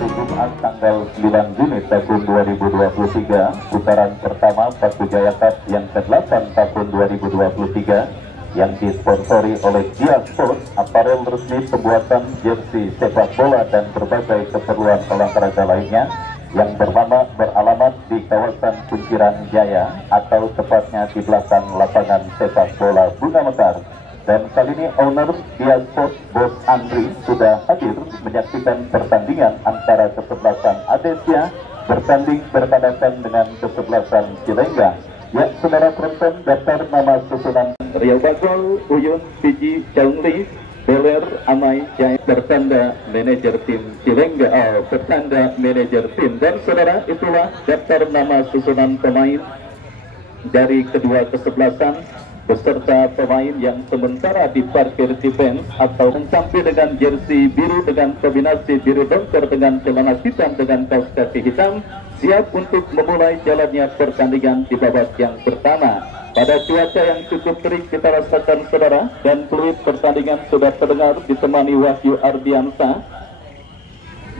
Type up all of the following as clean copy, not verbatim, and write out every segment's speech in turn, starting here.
hari Jumat tanggal 9 Juni tahun 2023, putaran pertama Paku Jaya Cup yang ke-8 tahun 2023 yang disponsori oleh Dia Sport, aparel resmi pembuatan jersey sepak bola dan berbagai keperluan olahraga lainnya, yang beralamat di kawasan Kunciran Jaya atau tepatnya di belakang lapangan sepak bola Bunga Mekar. Dan kali ini owner Dia Sport, Bos Andri, sudah hadir menyaksikan pertandingan antara kesebelasan Adesia bertanding berhadapan dengan kesebelasan Cilenggang. Ya, saudara penonton, daftar nama susunan Riau Bagol, Uyun, Fiji, Caungli, Beler, Amai, Jaya, bertanda manajer tim Cilenggang, bertanda manajer tim. Dan saudara, itulah daftar nama susunan pemain dari kedua kesebelasan beserta pemain yang sementara diparkir defense atau mencampur dengan jersey biru dengan kombinasi biru dongker dengan celana hitam dengan kaos kaki hitam, siap untuk memulai jalannya pertandingan di babak yang pertama. Pada cuaca yang cukup terik kita rasakan saudara, dan fluid pertandingan sudah terdengar ditemani Wahyu Ardiansa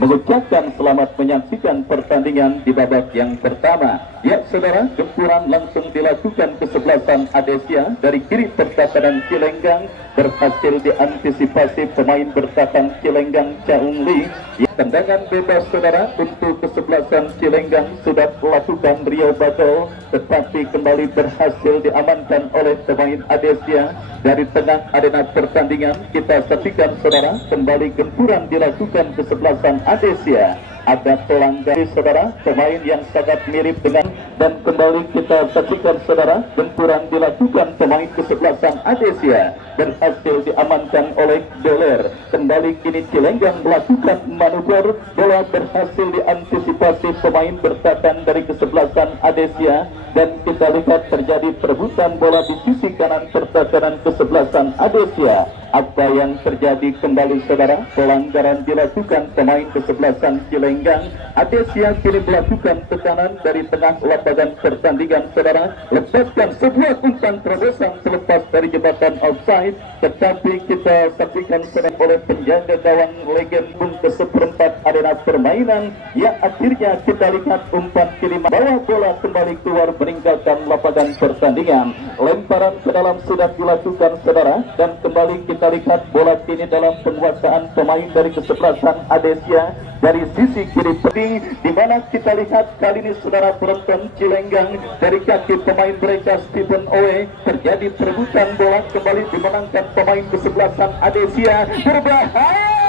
mengucapkan selamat menyaksikan pertandingan di babak yang pertama. Ya saudara, gempuran langsung dilakukan kesebelasan Adesia dari kiri pertahanan Cilenggang, berhasil diantisipasi pemain bertahan Cilenggang Caungli. Ya, tendangan bebas saudara untuk kesebelasan Cilenggang sudah melakukan Riau Bagol, tetapi kembali berhasil diamankan oleh pemain Adesia. Dari tengah arena pertandingan kita saksikan saudara, kembali gempuran dilakukan kesebelasan Adesia. Ada pelanggan saudara, pemain yang sangat mirip dengan, dan kembali kita saksikan saudara, gempuran dilakukan pemain kesebelasan Adesia, berhasil diamankan oleh Beler. Kembali kini Cilenggang melakukan manuver, bola berhasil diantisipasi pemain bertahan dari kesebelasan Adesia, dan kita lihat terjadi perebutan bola di sisi kanan pertahanan kesebelasan Adesia. Apa yang terjadi kembali saudara? Pelanggaran dilakukan pemain kesebelasan Cilenggang. Adesia kini melakukan tekanan dari tengah lapangan pertandingan saudara, lepaskan sebuah umpan terobosan selepas dari jembatan offside, tetapi kita saksikan serang oleh penjaga gawang legend pun ke seperempat arena permainan. Ya, akhirnya kita lihat umpan kiri bawah bola kembali keluar meninggalkan lapangan pertandingan. Lemparan ke dalam sudah dilakukan saudara, dan kembali kita lihat bola kini dalam penguasaan pemain dari kesebelasan Adesia dari sisi kiri penting, di mana kita lihat kali ini saudara penonton Cilenggang dari kaki pemain mereka Stephen Owe, terjadi perebutan bola kembali dimenangkan pemain kesebelasan Adesia. Berbahaya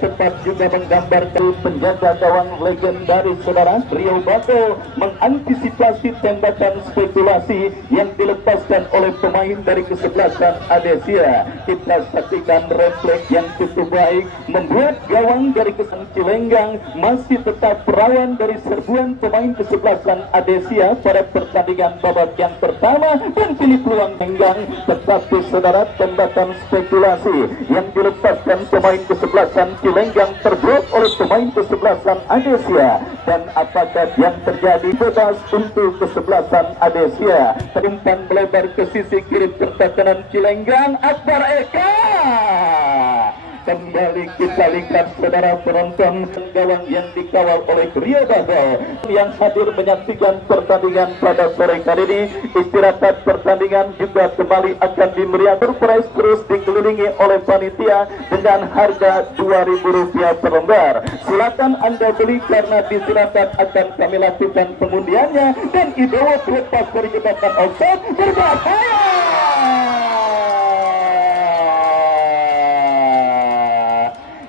cepat juga menggambarkan penjaga gawang legendaris saudara Riau Bagol mengantisipasi tembakan spekulasi yang dilepaskan oleh pemain dari kesebelasan Adesia. Kita saksikan refleks yang cukup baik membuat gawang dari kesebelasan Cilenggang masih tetap rawan dari serbuan pemain kesebelasan Adesia pada pertandingan babak yang pertama, dan pilih peluang Cilenggang, tetapi saudara tembakan spekulasi yang dilepaskan pemain kesebelasan Cilenggang terblok oleh pemain kesebelasan Adesia. Dan apakah yang terjadi? Bebas untuk kesebelasan Adesia. Umpan melebar ke sisi kiri pertahanan Cilenggang, Akbar Eka. Kembali kita lihat saudara penonton, gawang yang dikawal oleh Riau Bagol yang hadir menyaksikan pertandingan pada sore kali ini. Istirahat pertandingan juga kembali akan dimeriahkan, prize terus dikelilingi oleh panitia dengan harga Rp2.000 per lembar. Silakan Anda beli karena di istirahat akan kami lakukan pengundiannya, dan Idowo terlepas dari jebakan offside. Berbahaya.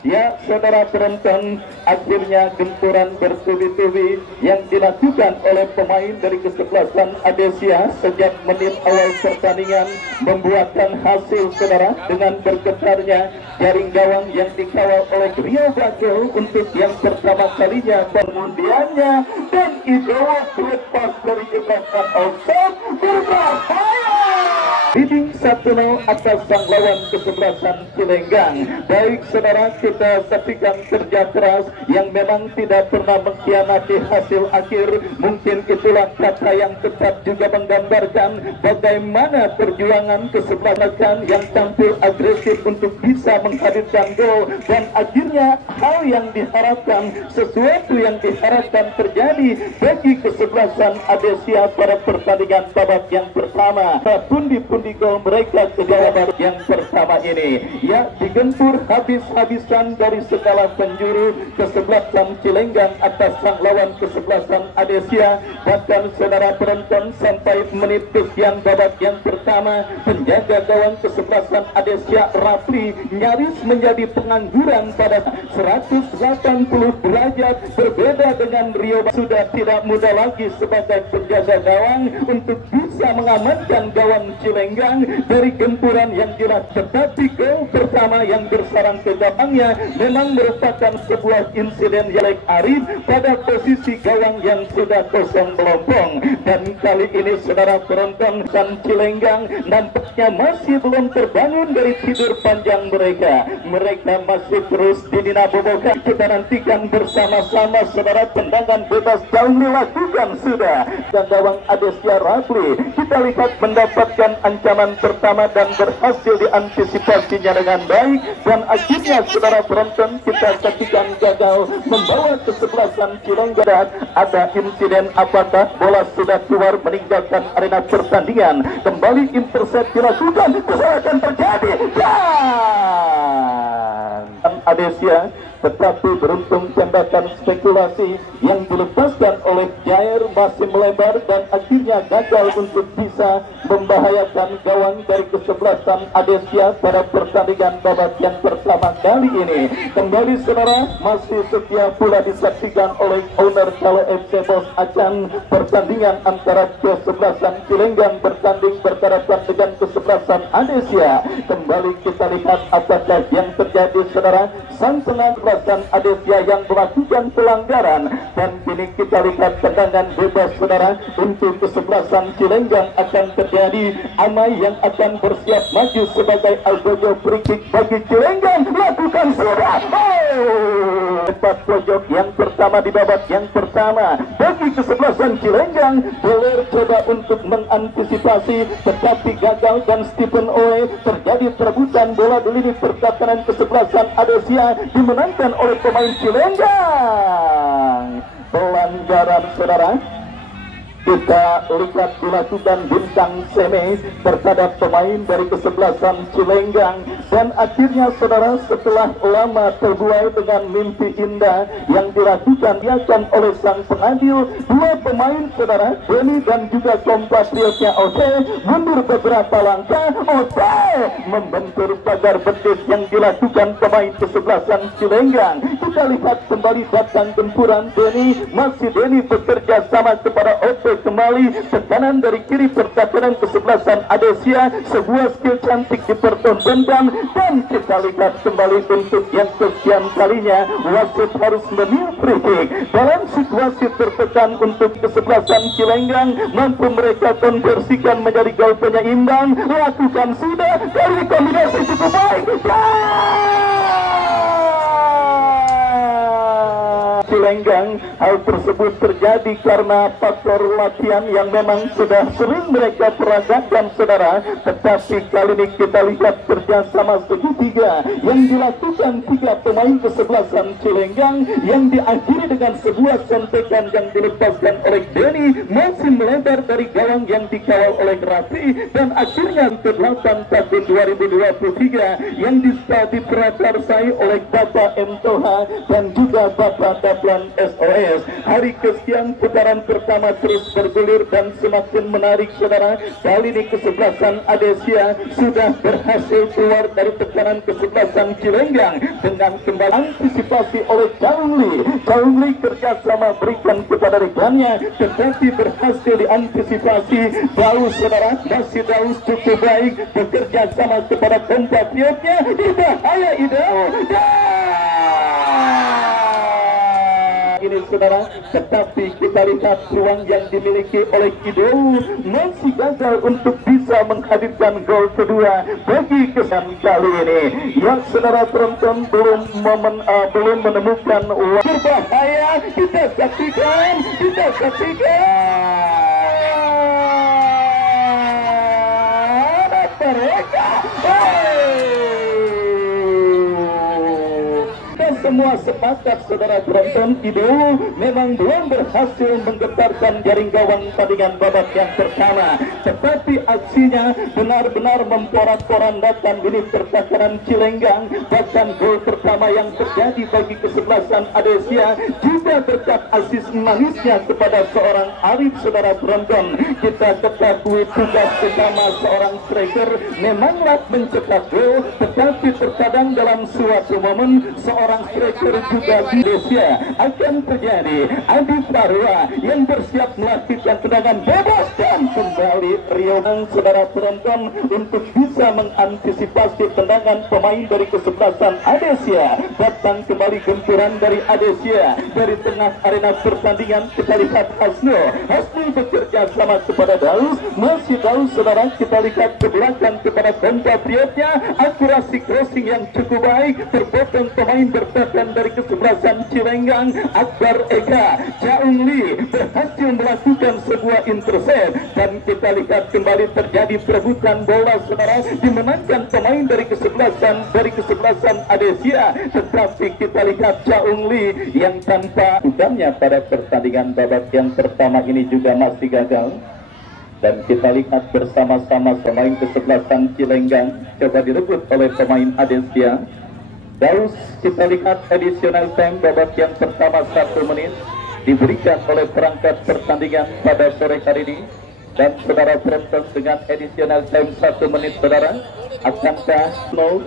Ya saudara penonton, akhirnya gempuran bertubi-tubi yang dilakukan oleh pemain dari kesebelasan Adesia sejak menit awal pertandingan membuahkan hasil saudara, dengan bergetarnya jaring gawang yang dikawal oleh Riau Bagol untuk yang pertama kalinya pengundiannya, dan Idowo lepas dari jebakan offside. Berbahaya. leading 1-0 atas sang lawan kesebelasan Cilenggang. Baik saudara, kita saksikan kerja keras yang memang tidak pernah mengkhianati hasil akhir. Mungkin itulah kata yang tepat juga menggambarkan bagaimana perjuangan kesebelasan yang tampil agresif untuk bisa menghadirkan gol, dan akhirnya hal yang diharapkan, sesuatu yang diharapkan terjadi bagi kesebelasan Adesia pada pertandingan babak yang pertama. Pundi-pundi gol mereka ke babak yang pertama ini ya digempur habis-habisan dari segala penjuru kesebelasan Cilenggang atas sang lawan kesebelasan Adesia. Bahkan saudara penonton, sampai menit kesekian babak yang pertama, penjaga gawang kesebelasan Adesia Rafli nyaris menjadi pengangguran pada 180 derajat. Berbeda dengan Rio, sudah tidak mudah lagi sebagai penjaga gawang untuk bisa mengamankan gawang Cilenggang dari gempuran yang jelas. Tetapi gol pertama yang bersarang ke gawangnya memang merupakan sebuah insiden yang Arif pada posisi gawang yang sudah kosong melompong. Dan kali ini saudara penonton, sang Cilenggang nampaknya masih belum terbangun dari tidur panjang mereka. Mereka masih terus dininabobokan. Kita nantikan bersama-sama saudara, tendangan bebas jauh dilakukan sudah, dan gawang Adesia Rafli kita lihat mendapatkan ancaman pertama dan berhasil diantisipasinya dengan baik, dan akhirnya saudara penonton kita saksikan gagal membawa kesebelasan Cilenggang. Ada insiden apakah bola sudah keluar meninggalkan arena pertandingan? Kembali intercept dilakukan, kesalahan terjadi dan Adesia tetapi beruntung tembakan spekulasi yang dilepaskan oleh Jair masih melebar dan akhirnya gagal untuk bisa membahayakan gawang dari kesebelasan Adesia pada pertandingan babak yang pertama kali ini. Kembali saudara, masih setia pula disaksikan oleh owner Kalo FC Bos Acan, pertandingan antara kesebelasan Cilenggang bertanding berhadapan dengan kesebelasan Adesia. Kembali kita lihat apakah yang terjadi saudara. Sang kesebelasan Adesia yang melakukan pelanggaran, dan kini kita lihat tendangan bebas saudara untuk kesebelasan Cilenggang akan terjadi. Amai yang akan bersiap maju sebagai algojo free kick bagi Cilenggang lakukan sudah. Tempat pojok yang pertama di babak yang pertama bagi kesebelasan Cilenggang. Boleh coba untuk mengantisipasi tetapi gagal, dan Stephen Oe terjadi perebutan bola di lini pertahanan kesebelasan Adesia dimenangkan oleh pemain Cilenggang. Pelanggaran saudara kita lihat dilakukan bintang Seme terhadap pemain dari kesebelasan Cilenggang, dan akhirnya saudara setelah lama terbuai dengan mimpi indah yang dilakukan oleh sang pengadil, dua pemain saudara Denny dan juga kompatriotnya Oce mundur beberapa langkah. Oce membentur pagar betis yang dilakukan pemain kesebelasan Cilenggang. Kita lihat kembali datang gempuran Denny, masih Denny bekerja sama kepada Oce. Kembali tekanan dari kiri pertahanan kesebelasan Adesia, sebuah skill cantik dipertontonkan, dan kita lihat kembali untuk yang kesekian kalinya wasit harus meniup free kick dalam situasi tertekan untuk kesebelasan Cilenggang. Mampu mereka konversikan menjadi gol penyeimbang, lakukan sudah dari kombinasi cukup baik. Cilenggang. Hal tersebut terjadi karena faktor latihan yang memang sudah sering mereka peragakan saudara. Tetapi kali ini kita lihat kerjasama segitiga yang dilakukan tiga pemain kesebelasan Cilenggang yang diakhiri dengan sebuah sentekan yang dilepaskan oleh Denny, masih melebar dari gawang yang dikawal oleh Rafi, dan akhirnya ke-8 tahun 2023 yang diprakarsai oleh Bapak M. Toha dan juga Bapak Daplan SOS. Hari kesekian putaran pertama terus bergulir dan semakin menarik saudara. Kali ini kesebelasan Adesia sudah berhasil keluar dari tekanan kesebelasan Cilenggang dengan kembali antisipasi oleh Caungli. Caungli kerjasama berikan kepada rekannya, tetapi berhasil diantisipasi. Daus saudara, masih Daus cukup baik bekerja sama kepada kompatriotnya. Ida, ayah Ida. ini saudara, tetapi kita lihat ruang yang dimiliki oleh Kidul masih gagal untuk bisa menghadirkan gol kedua bagi kesan kali ini. Ya saudara penonton, belum menemukan berbahaya. Kita saksikan mereka. Semua sepakat saudara penonton, Kidul memang belum berhasil menggetarkan jaring gawang pertandingan babak yang pertama, tetapi aksinya benar-benar memporak-porandakan unit pertahanan Cilenggang. Bahkan gol pertama yang terjadi bagi kesebelasan Adesia juga berkat asis manisnya kepada seorang Arif. Saudara penonton, kita ketahui tugas utama seorang striker memanglah mencetak gol, tetapi terkadang dalam suatu momen seorang striker juga di Indonesia akan terjadi. Adi Farwa yang bersiap melakukan tendangan bebas dan kembali Rio dan saudara penonton untuk bisa mengantisipasi tendangan pemain dari kesebelasan Adesia. Datang kembali gempuran dari Adesia dari tengah arena pertandingan. Kita lihat Hasnul bekerja sama kepada Daus, masih Daus saudara, kita lihat ke belakang kepada compatriotnya, akurasi crossing yang cukup baik, terpotong pemain bertahan dari kesebelasan Cilenggang. Akbar Eka Jaung Lee berhasil melakukan sebuah intercept dan kita lihat kembali terjadi perebutan bola saudara, dimenangkan pemain dari kesebelasan Adesia, tetapi kita lihat Jaung Lee yang tanpa udangnya pada pertandingan babak yang pertama ini juga masih gagal. Dan kita lihat bersama-sama pemain kesebelasan Cilenggang coba direbut oleh pemain Adesia. Daus, kita lihat additional time babak yang pertama 1 menit diberikan oleh perangkat pertandingan pada sore hari ini. Dan saudara penonton, dengan additional time 1 menit saudara, akankah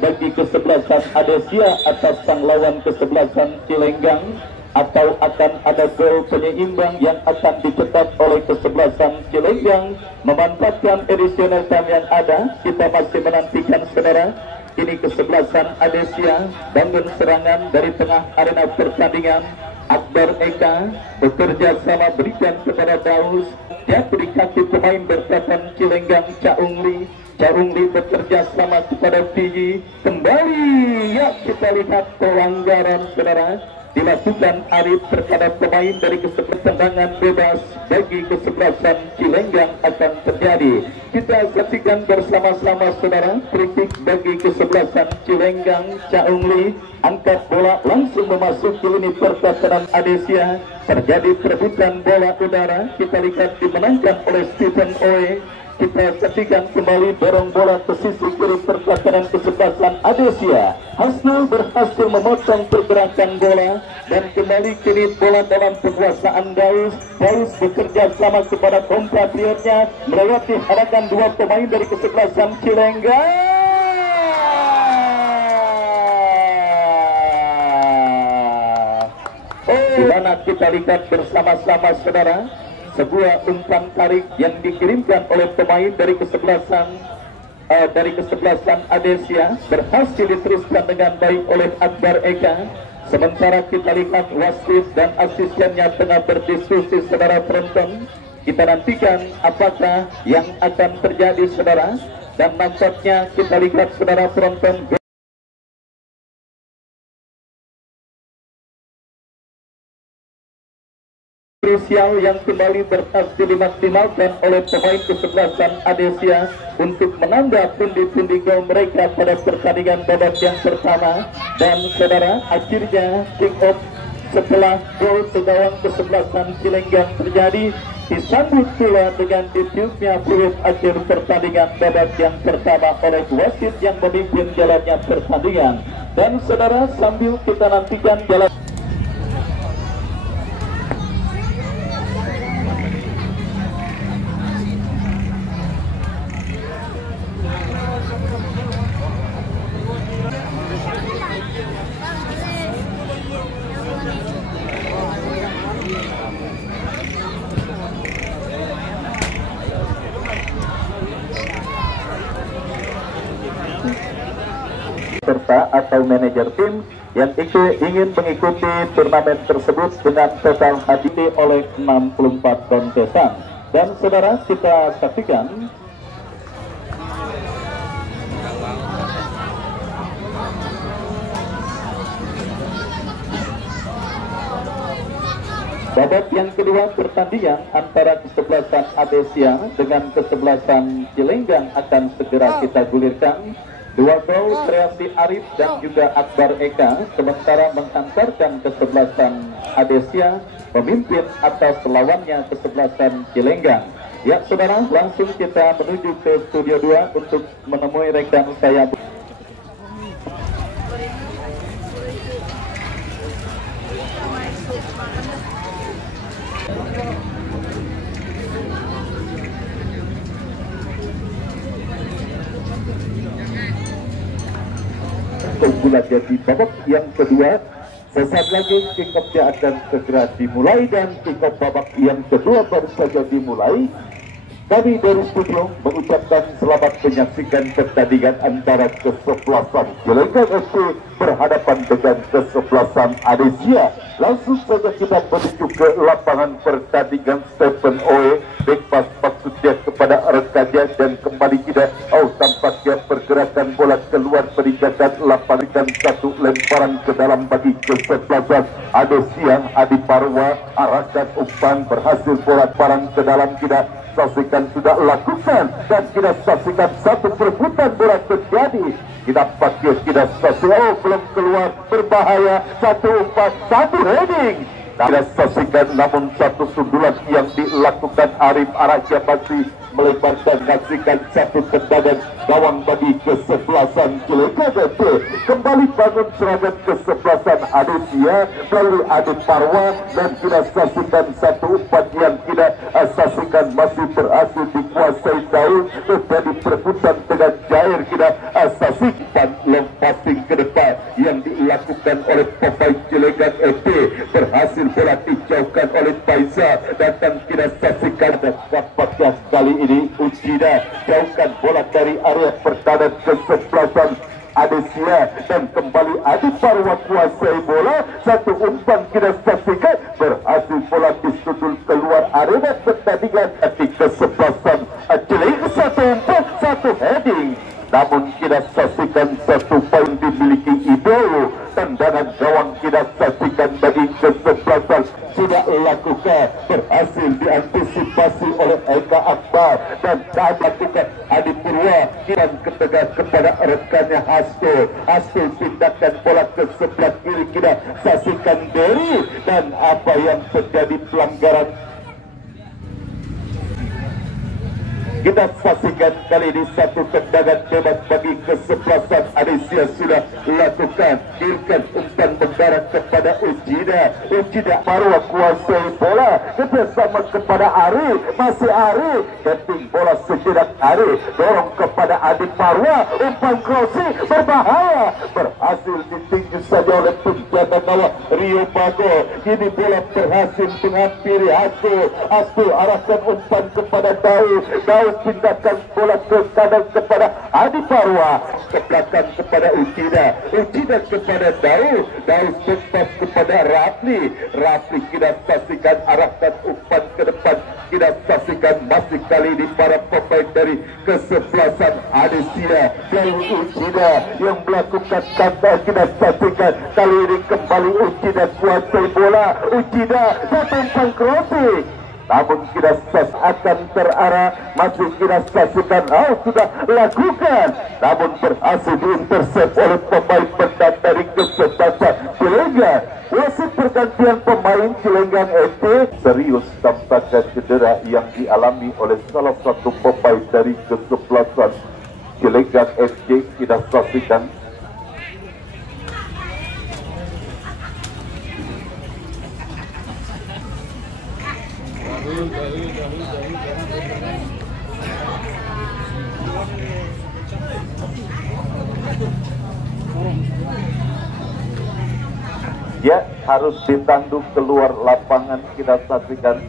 bagi kesebelasan Adesia atas sang lawan kesebelasan Cilenggang, atau akan ada gol penyeimbang yang akan dicetak oleh kesebelasan Cilenggang memanfaatkan additional time yang ada? Kita masih menantikan saudara. Ini kesebelasan Adesia bangun serangan dari tengah arena pertandingan. Akbar Eka bekerja sama berikan kepada Daus, jatuh di kaki pemain bertahan Cilenggang Jaung Lee bekerja sama kepada Fiji. Kembali ya, kita lihat pelanggaran saudara dilakukan Arif terhadap pemain dari kesebelasan. Tendangan bebas bagi kesebelasan Cilenggang akan terjadi. Kita saksikan bersama-sama saudara, free kick bagi kesebelasan Cilenggang. Jaung Lee angkat bola langsung memasuki lini pertahanan Adesia. Terjadi perebutan bola udara, kita lihat dimenangkan oleh Stephen Oe. Kita saksikan kembali dorong bola ke sisi kiri pertahanan kesebelasan Adesia. Hasnul berhasil memotong pergerakan bola dan kembali kini bola dalam penguasaan Daus. Daus bekerja sama kepada compatriotnya melewati harapan 2 pemain dari kesebelasan Cilenggang. Di mana kita lihat bersama-sama saudara, sebuah umpan tarik yang dikirimkan oleh pemain dari kesebelasan Adesia berhasil diteruskan dengan baik oleh Akbar Eka. Sementara kita lihat wasit dan asistennya tengah berdiskusi saudara penonton. Kita nantikan apakah yang akan terjadi saudara, dan nampaknya kita lihat saudara penonton krusial yang kembali berhasil dimaksimalkan oleh pemain kesebelasan Adesia untuk menambah pundi-pundi gol mereka pada pertandingan babak yang pertama. Dan saudara, akhirnya kick off setelah gol ke gawang kesebelasan Cilenggang terjadi, disambut pula dengan ditiupnya peluit akhir pertandingan babak yang pertama oleh wasit yang memimpin jalannya pertandingan. Dan saudara, sambil kita nantikan jalan serta atau manajer tim yang ingin mengikuti turnamen tersebut dengan total hadiah oleh 64 kontesan. Dan saudara, kita saksikan babak yang kedua pertandingan antara kesebelasan Adesia dengan kesebelasan Cilenggang akan segera kita gulirkan. Dua gol Triandi Arif dan juga Akbar Eka sementara menghantarkan kesebelasan Adesia memimpin atas lawannya kesebelasan Cilenggang. Ya saudara, langsung kita menuju ke studio 2 untuk menemui rekan saya. Keunggulan jadi babak yang kedua. Sesaat lagi kick-off-nya akan segera dimulai dan kick-off babak yang kedua baru saja dimulai. Kami dari studio mengucapkan selamat menyaksikan pertandingan antara kesebelasan Cilenggang FC berhadapan dengan kesebelasan Adesia. Langsung saja kita menuju ke lapangan pertandingan. Stephen Oe backpass maksudnya kepada rekannya dan kembali tidak. Tampaknya pergerakan bola keluar peningkatan lapangan. Satu lemparan ke dalam bagi kesebelasan Adesia. Adi Parwa arahkan umpan berhasil bola parang ke dalam tidak. Saksikan sudah lakukan dan kita saksikan satu perebutan bola terjadi. Kita pakai, kita saksikan belum keluar, berbahaya. Satu umpan, satu heading. Kita saksikan namun satu sundulan yang dilakukan Arif Araja masih melebarkan. Saksikan satu tendangan gawang bagi kesebelasan Cilenggang FC. Kembali bangun serangan kesebelasan Adesia melalui Adi Parwa dan kita saksikan satu umpan yang tidak saksikan masih berhasil dikuasai Daud. Terjadi perebutan dengan Jair. Kita saksikan lompatan ke depan yang dilakukan oleh pemain Cilenggang FC berhasil bola dijauhkan oleh Faisal. Datang kita saksikan dan 14 kali ini Ujida jauhkan bola dari area pertahanan kesebelasan Adesia dan kembali Adi Parwa kuasai bola. Satu umpan kita saksikan berhasil bola disudul keluar area pertandingan di kesebelasan Cilenggang. Satu umpan, satu heading. Namun kita saksikan satu poin dimiliki Idowo. Tendangan gawang kita saksikan bagi kesebelasan sudah lakukan, berhasil diantisipasi oleh Eka Akbar dan lakukan Adi Purwa kirim ketegas kepada rekannya Hasto. Hasto pindahkan bola ke sebelah kiri. Kita saksikan Derry dan apa yang terjadi pelanggaran. Kita saksikan kali ini satu tendangan bebas bagi kesebelasan Adesia sudah lakukan. Dilkan umpan mendarat kepada Ujida. Ujida Parwa kuasai bola kerjasama kepada Ari. Masih Ari keting bola sejenak. Ari dorong kepada Adi Parwa. Umpan crossing berbahaya. Berhasil ditinju saja oleh penjaga gawang Rio Bago. Kini bola berhasil menghampiri Hasto. Hasto arahkan umpan kepada Daud. Daud pindahkan bola ke kanan kepada Adi Parwa, ke belakang kepada Ujida. Ujida kepada Daud. Daud lepas kepada Rafli. Rafli kita saksikan arahkan umpan ke depan. Kita saksikan masih kali ini para pemain dari kesebelasan Adesia. Dari Ujida yang melakukan kata. Kita saksikan kali ini kembali Ujida kuasai bola. Ujida satu umpan crossing. Namun kita akan terarah. Masih kita saksikan sudah lakukan. Namun berhasil diintersep oleh pemain pendat dari kesebelasan Cilenggang. Wasit pergantian pemain Cilenggang FC. Serius tampaknya cedera yang dialami oleh salah satu pemain dari kesebelasan Cilenggang FC. Kita saksikan. Ya, harus ditanduk keluar lapangan. Kita saksikan.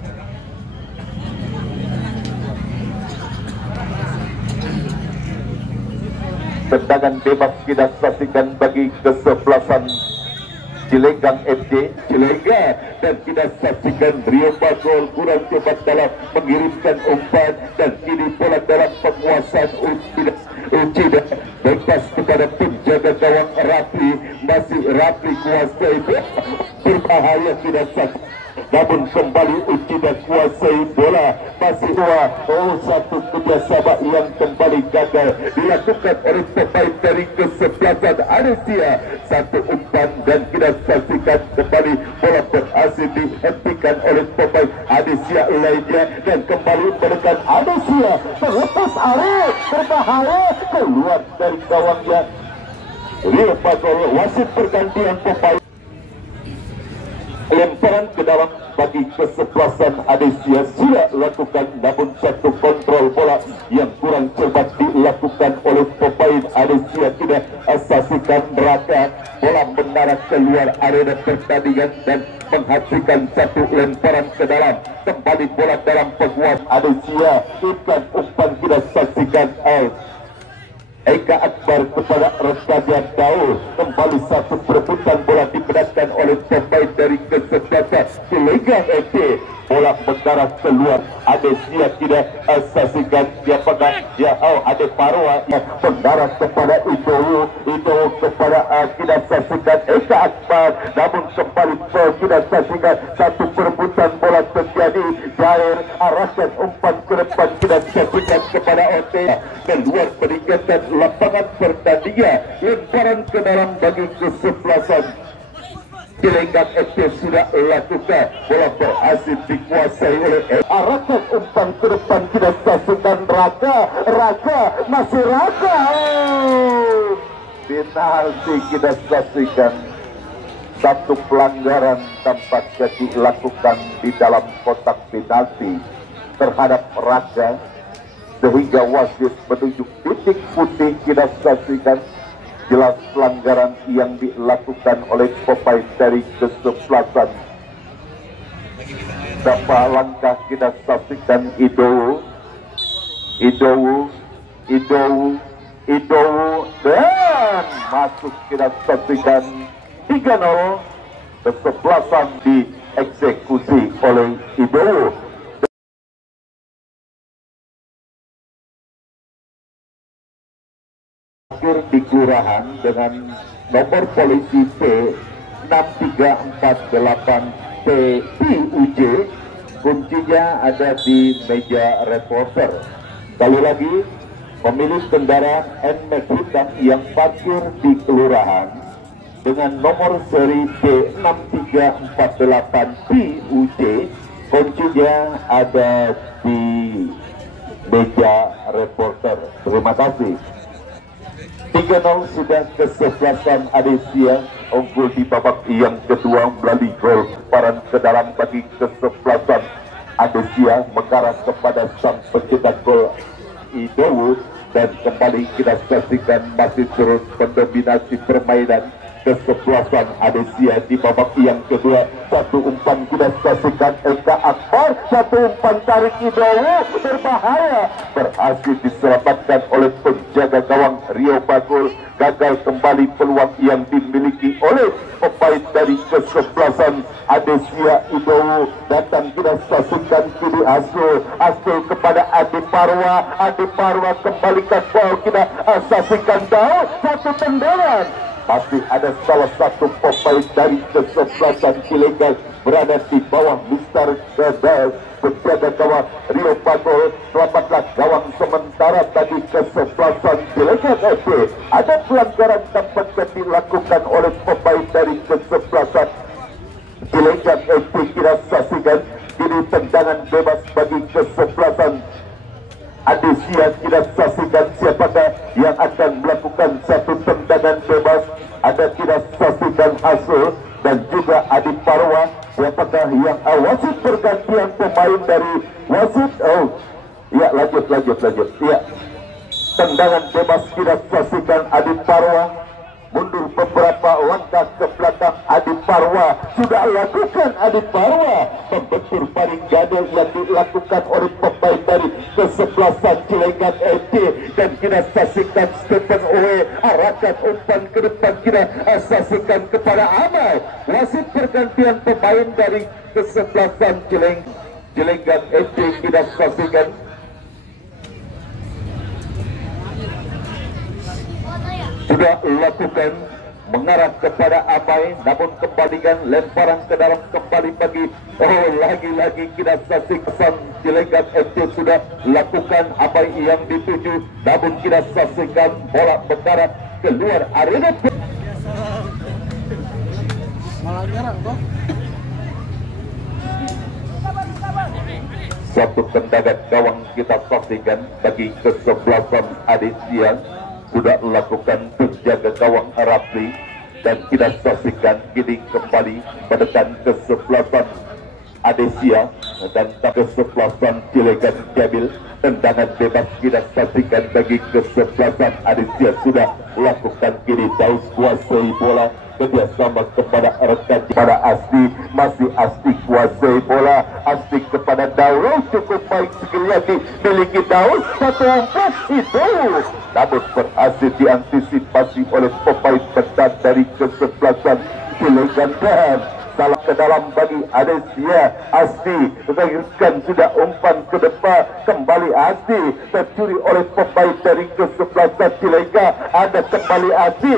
Tendangan bebas kita saksikan bagi kesebelasan Cilegang FC Cilegang, dan kita saksikan Rio Bagol kurang cepat dalam mengirimkan umpan, dan kini bola dalam penguasaan Uchida bebas kepada penjaga gawang Rafi, masih Rafi kuasai berbahaya, tidak saksikan. Namun kembali Uchida kuasai bola, masih satu kerjasama yang kembali gagal dilakukan oleh pemain dari kesebelasan Adesia. Satu umpan dan kita saksikan kembali bola berhasil dihentikan oleh pemain Adesia lainnya, dan kembali menekan Adesia terlepas area berbahaya keluar dari gawangnya Rio Bagol. Wasit pergantian pemain, lemparan ke dalam bagi kesebelasan Adesia sudah lakukan, namun satu kontrol bola yang kurang cepat dilakukan oleh pemain Adesia. Tidak saksikan Raka, bola mendarat keluar arena pertandingan dan menghasilkan satu lemparan ke dalam. Kembali bola dalam penguasa Adesia, ikan umpan kita saksikan Eka Akbar kepada Reskadian Daul. Kembali satu perebutan bola dimenangkan oleh pemain dari kesebelasan Cilegang FC. Bola mendarat keluar, Adesia tidak saksikan siapakah Ade Parwa yang mendarat kepada Idowu kepada tidak saksikan Eka Akbar, namun kembali tidak saksikan satu perebutan bola terjadi. Jair arahkan umpan ke depan, tidak saksikan kepada OT keluar peningkatan lapangan pertandingan. Lemparan ke dalam bagi kesebelasan Cilegang FC sudah lakukan, bola berhasil dikuasai oleh arahkan umpan ke depan, tidak saksikan Raka masih Raka. Penalti kita saksikan, satu pelanggaran tampaknya dilakukan di dalam kotak penalti terhadap Raka, sehingga wasit menunjuk titik putih. Kita saksikan jelas pelanggaran yang dilakukan oleh pemain dari kesebelasan. Berapa langkah kita saksikan Idowu dan masuk. Kita saksikan 3-0, kesebelasan dieksekusi oleh Idowu. Di kelurahan dengan nomor polisi P6348 PUJ, kuncinya ada di meja reporter. Sekali lagi, pemilik kendaraan NMAX hitam yang parkir di kelurahan dengan nomor seri P6348 PUJ, kuncinya ada di meja reporter. Terima kasih. 3-0 sudah kesebelasan Adesia unggul di babak yang kedua melalui gol lemparan ke dalam bagi kesebelasan Adesia mengarah kepada sang pencetak gol Idowu, dan kembali kita saksikan masih terus mendominasi permainan kesebelasan Adesia di babak yang kedua. Satu umpan kita saksikan Eka Akbar, satu umpan tarik Idowu berbahaya, berhasil diselamatkan oleh penjaga gawang Rio Bagol. Gagal kembali peluang yang dimiliki oleh pemain dari kesebelasan Adesia. Idowu datang, kita saksikan kini Asul kepada Ade Parwa kembalikan bal, kita saksikan Daul, satu tendangan. Masih ada salah satu pemain dari kesebelasan Cilegang berada di bawah Mister Gadal, penjaga gawang Rio Bagol. Selamatlah gawang sementara tadi kesebelasan Cilegang FC. Ada pelanggaran dapat dilakukan oleh pemain dari kesebelasan Cilegang FC. Kita saksikan kini tendangan bebas bagi kesebelasan Adesia. Kita saksikan siapakah yang akan melakukan satu tendangan bebas. Ada kita saksikan Hasil dan juga Adi Parwa. Siapakah yang wasit pergantian pemain dari wasit? Ya, lanjut. Ya, tendangan bebas kita saksikan Adi Parwa. mundur beberapa langkah ke belakang. Adi Parwa sudah lakukan, Adi Parwa membentur paling gadel yang dilakukan oleh pemain dari kesebelasan Cilegon FD, dan kita saksikan Stephen Owe arahkan umpan ke depan, kita saksikan kepada Amal. Wasit pergantian pemain dari kesebelasan Cilegon FD, kita saksikan. Sudah lakukan mengarah kepada Amai, namun kembalikan lemparan ke dalam kembali bagi lagi-lagi kita saksikan Cilegon FC sudah lakukan Amai yang dituju, namun kita saksikan bola mengarah keluar arena. Malah nyerang toh. Satu tendangan gawang kita saksikan bagi kesebelasan Adesia. Sudah lakukan penjaga gawang Rapli, dan kita saksikan kini kembali menekan kesebelasan Adesia dan kesebelasan Cilegon Jamil. Tendangan bebas kita saksikan bagi kesebelasan Adesia sudah lakukan kini Daus kuasai bola kerjasama kepada rekan kepada Asti, masih Asti kuasai bola, Asti kepada Daus, cukup baik sekali lagi miliki Daus, satu umpan itu namun berhasil diantisipasi oleh pemain bertahan dari kesebelasan Cilegon dan salah ke dalam bagi Adesia. Asti mengakhirkan sudah umpan ke depan, kembali Asti tercuri oleh pemain dari kesebelasan Cilegon. Ada kembali Asti,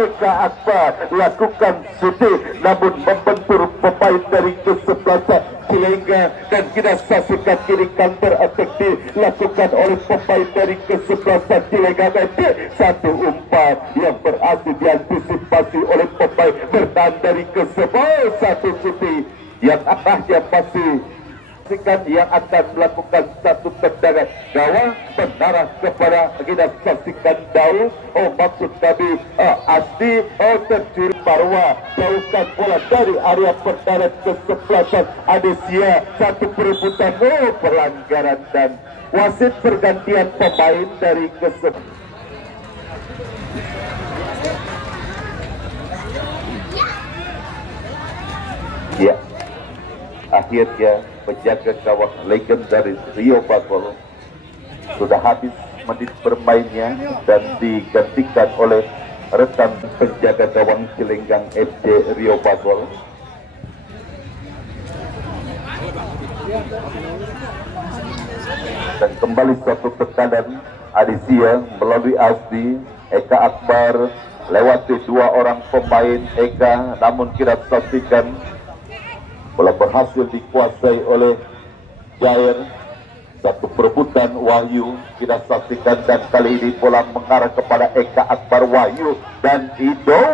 Eka Akbar lakukan shooting namun membentur pemain dari kesebelasan Cilegon, dan kita saksikan kiri counter attack dilakukan oleh pemain dari kesebelasan Cilegon. Satu umpan yang berhasil diantisipasi oleh pemain bertahan dari kesebelasan. Satu shooting yang arahnya pasti yang akan melakukan satu tendangan gawang mengarah kepada kita saksikan Daus. Maksud kami Asti tercuri Parwa, jauhkan bola dari area pertahanan kesebelasan Adesia. Satu perebutan, pelanggaran, dan wasit pergantian pemain dari kesebelasan. Ya, akhirnya penjaga gawang legendaris Rio Bagol sudah habis menit bermainnya dan digantikan oleh rekan penjaga gawang Cilegon FC Rio Bagol. Dan kembali satu tekanan Adesia melalui Asti, Eka Akbar lewati dua orang pemain Eka, namun kita saksikan bola berhasil dikuasai oleh Jair. Satu perebutan Wahyu kita saksikan, dan kali ini bola mengarah kepada Eka Akbar, Wahyu dan Ido.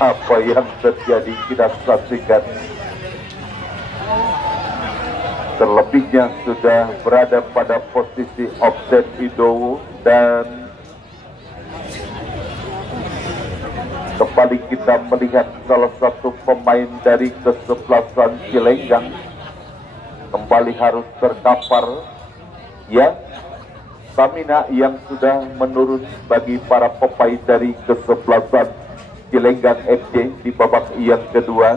Apa yang terjadi kita saksikan. Terlebihnya sudah berada pada posisi offset Ido, dan kembali kita melihat salah satu pemain dari kesebelasan Cilegon kembali harus terkapar. Ya, stamina yang sudah menurun bagi para pemain dari kesebelasan Cilegon FC di babak yang kedua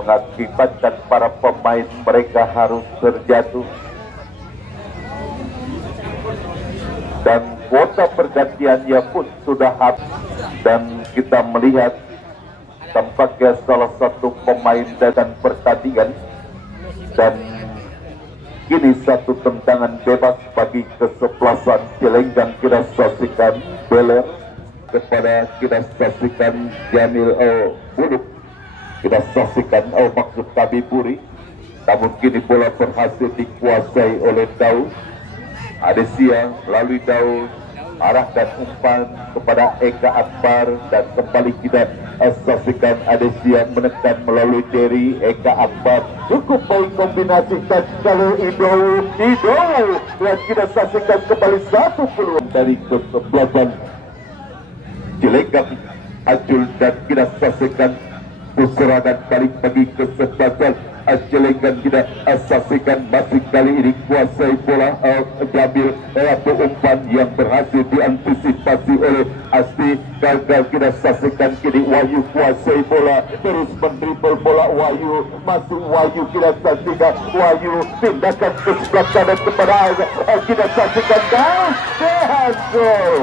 mengakibatkan para pemain mereka harus terjatuh, dan kuota pergantiannya pun sudah habis. Dan kita melihat tampaknya salah satu pemain dan pertandingan, dan kini satu tendangan bebas bagi kesebelasan Cilegon. Kita saksikan Beler kepada kita saksikan Jamil Buluk, kita saksikan maksud kami Puri, namun kini bola berhasil dikuasai oleh Daus. Adesia melalui Daus arahkan umpan kepada Eka Akbar, dan kembali kita saksikan Adesia menekan melalui Terry. Eka Akbar cukup baik kombinasikan kalau Ido, dan kita saksikan kembali satu peluang dari kesebelasan Cilegon Ajul, dan kita saksikan serangan balik bagi kesebelasan Cilegan kita saksikan masih kali ini kuasai bola Jamil atau umpan yang berhasil diantisipasi oleh Asti. Gagal kita saksikan kini Wahyu kuasai bola terus mendribble bola Wahyu, masih Wahyu kita saksikan Wahyu tindakan ke sebelah kanan kepada kita saksikan dan gol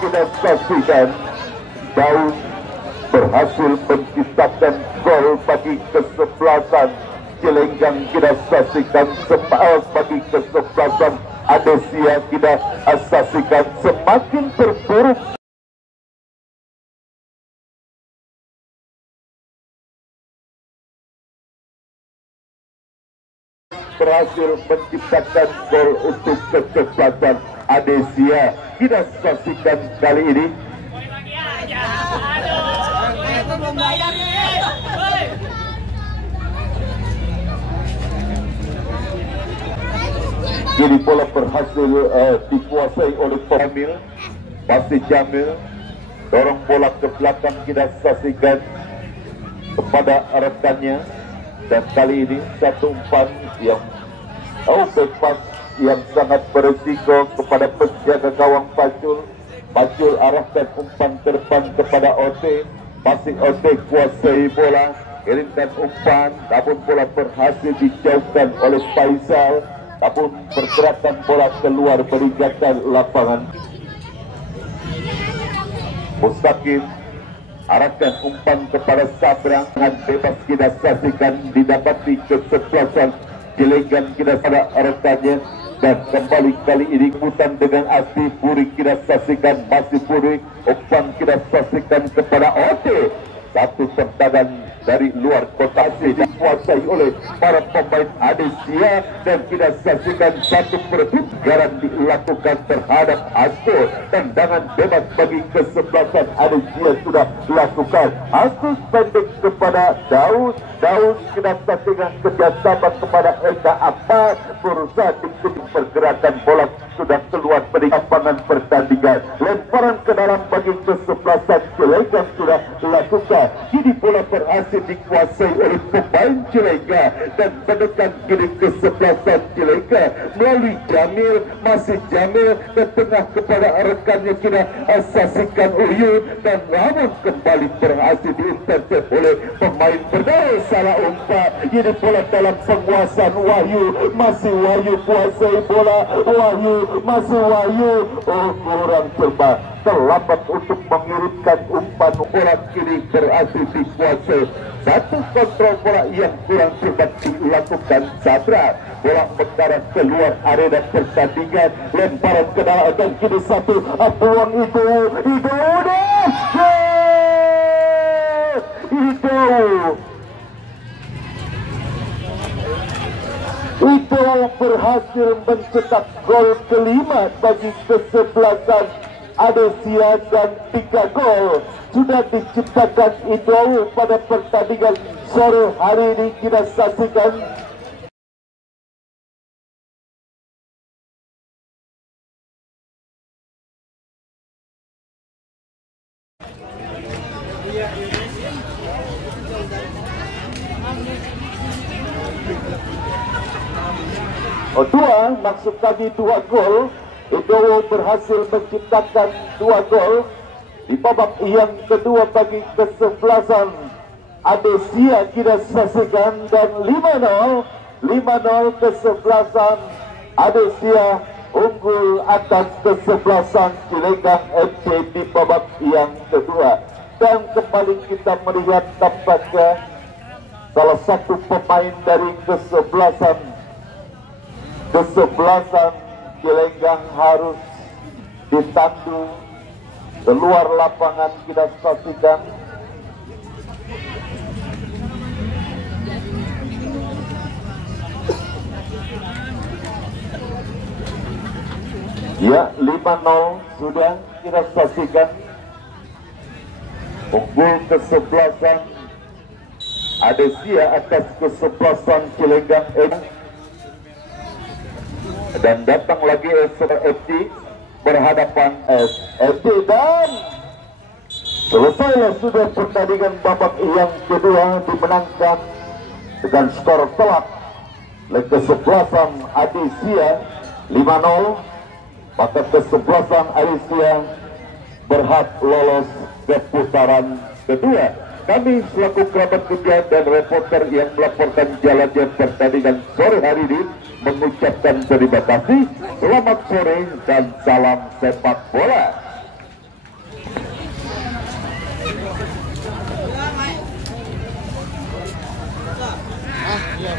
kita saksikan Daud berhasil menciptakan gol bagi kesebelasan Cilegan. Kita saksikan bagi kesebelasan Adesia kita saksikan semakin terpuruk berhasil menciptakan gol untuk kesebelasan Adesia. Kita saksikan kali ini kini bola berhasil dikuasai oleh Jamil. Masih Jamil dorong bola ke belakang, kita saksikan kepada rekannya, dan kali ini satu umpan yang bebas yang sangat berisiko kepada penjaga gawang Pacul. Pacul arahkan umpan ke depan kepada Ote, masih Ote kuasai bola, kirimkan umpan, namun bola berhasil dijauhkan oleh Faisal, namun pergerakan bola keluar meninggalkan lapangan. Mustaqim arahkan umpan kepada Sabrang, dengan bebas kita saksikan didapati kesebelasan Cilegan kita pada rekannya, dan kembali kali ini kemudian dengan Asti. Puri kita saksikan masih Puri, umpan kita saksikan kepada Ote, satu tendangan dari luar kotak dikuasai oleh para pemain Adesia, dan kita saksikan satu pertukaran dilakukan terhadap Asto. Tendangan bebas bagi kesebelasan Adesia sudah dilakukan. Asto pendek kepada Daud kita saksikan kerjasama kepada Eka Apa, berusaha dikit pergerakan bola sudah keluar dari lapangan pertandingan. Lemparan ke dalam bagi kesebelasan Cilegan sudah dilakukan. Kini bola berhasil dikuasai oleh pemain Cilegan dan menekan kiri kesebelasan Cilegan melalui Jamil, masih Jamil ke tengah kepada rekannya kita saksikan Uyun, dan namun kembali berhasil diintercept oleh pemain berdaya. Salah umpan, ini bola dalam penguasaan Wahyu, masih Wahyu kuasai bola, Wahyu masih Wahyu, kurang cepat, terlambat untuk mengirimkan umpan. Bola kiri berhasil dikuasai, satu kontrol bola yang kurang cepat dilakukan Sabra. Bola mendarat keluar area pertandingan, lemparan ke dalam, dan kini satu peluang itu berhasil mencetak gol kelima bagi kesebelasan Adesia, dan 3 gol sudah diciptakan itu pada pertandingan sore hari ini. Kita saksikan maksud kami 2 gol. Idowo berhasil menciptakan 2 gol di babak yang kedua bagi kesebelasan Adesia. Kita saksikan, dan 5-0 kesebelasan Adesia unggul atas kesebelasan Cilegan FC di babak yang kedua. Dan kembali kita melihat tampaknya salah satu pemain dari kesebelasan Cilegan harus ditandu keluar lapangan. Kita saksikan ya, 5-0 sudah kita saksikan unggul kesebelasan Adesia atas kesebelasan Cilegan dan datang lagi SFD berhadapan SFD, dan selesailah sudah pertandingan babak yang kedua dimenangkan dengan skor telak leg kesebelasan Adisia 5-0, maka kesebelasan Adisia berhak lolos ke putaran kedua. Kami selaku kerabat kerja dan reporter yang melaporkan jalannya pertandingan sore hari ini mengucapkan terima kasih, selamat sore dan salam sepak bola. Iya,